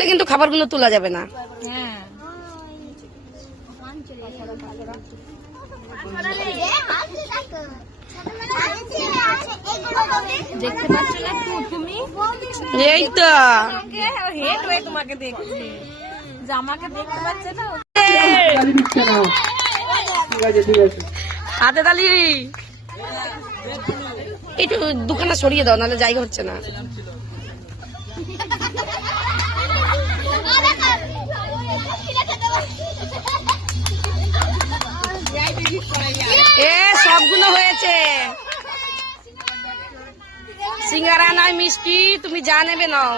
নইলে কিন্তু খাবারগুলো তোলা যাবে না। দেখতে পাচ্ছ না তুমি? এই তো হেড হয়ে তোমাকে দেখছি, জামাকে দেখতে পাচ্ছ না? হাতে তালি একটু দোকানে সরিয়ে দাও, নাহলে জায়গা হচ্ছে না। এ সবগুলো হয়েছে, সিঙ্গারা নয় মিষ্টি, তুমি যা নেবে নাও।